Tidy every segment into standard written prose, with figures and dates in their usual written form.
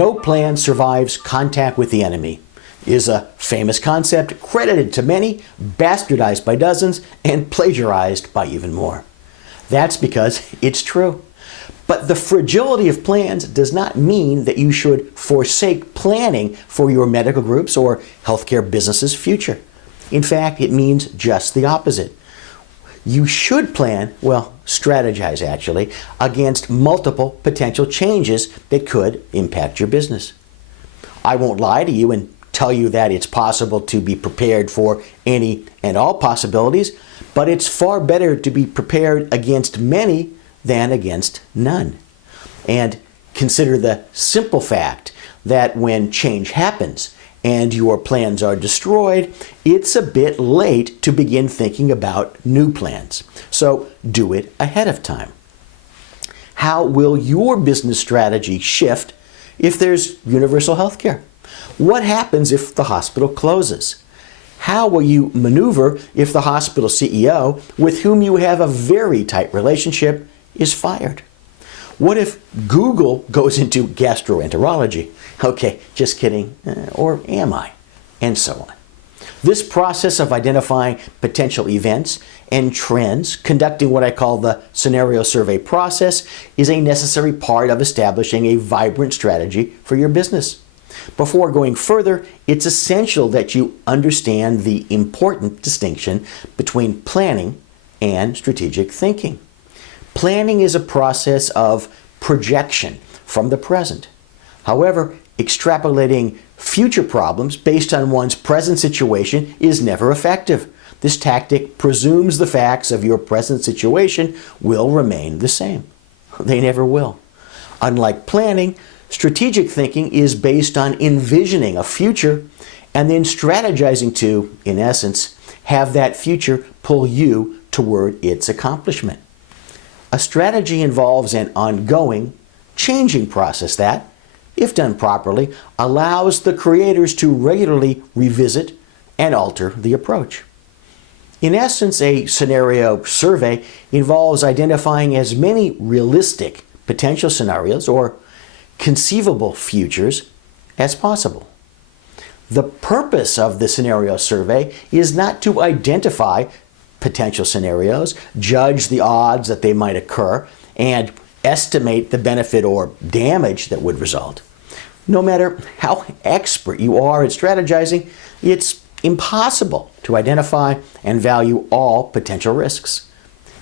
No plan survives contact with the enemy is a famous concept credited to many, bastardized by dozens, and plagiarized by even more. That's because it's true. But the fragility of plans does not mean that you should forsake planning for your medical group's or healthcare business's future. In fact, it means just the opposite. You should plan, well, strategize actually, against multiple potential changes that could impact your business. I won't lie to you and tell you that it's possible to be prepared for any and all possibilities, but it's far better to be prepared against many than against none. And consider the simple fact that when change happens and your plans are destroyed, it's a bit late to begin thinking about new plans. So do it ahead of time. How will your business strategy shift if there's universal health care? What happens if the hospital closes? How will you maneuver if the hospital CEO, with whom you have a very tight relationship, is fired? What if Google goes into gastroenterology? Okay, just kidding. Or am I? And so on. This process of identifying potential events and trends, conducting what I call the scenario survey process, is a necessary part of establishing a vibrant strategy for your business. Before going further, it's essential that you understand the important distinction between planning and strategic thinking. Planning is a process of projection from the present. However, extrapolating future problems based on one's present situation is never effective. This tactic presumes the facts of your present situation will remain the same. They never will. Unlike planning, strategic thinking is based on envisioning a future and then strategizing to, in essence, have that future pull you toward its accomplishment. A strategy involves an ongoing, changing process that, if done properly, allows the creators to regularly revisit and alter the approach. In essence, a scenario survey involves identifying as many realistic potential scenarios or conceivable futures as possible. The purpose of the scenario survey is not to identify potential scenarios, judge the odds that they might occur, and estimate the benefit or damage that would result. No matter how expert you are at strategizing, it's impossible to identify and value all potential risks.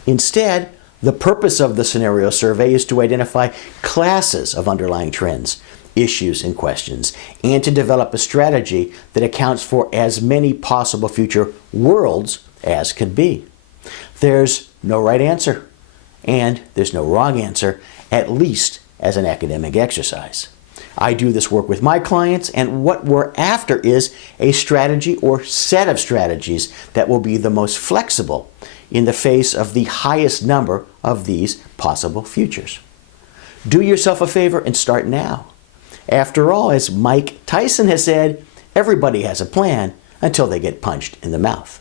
Instead, the purpose of the scenario survey is to identify classes of underlying trends, issues, and questions, and to develop a strategy that accounts for as many possible future worlds as could be. There's no right answer, and there's no wrong answer, at least as an academic exercise. I do this work with my clients, and what we're after is a strategy or set of strategies that will be the most flexible in the face of the highest number of these possible futures. Do yourself a favor and start now. After all, as Mike Tyson has said, everybody has a plan until they get punched in the mouth.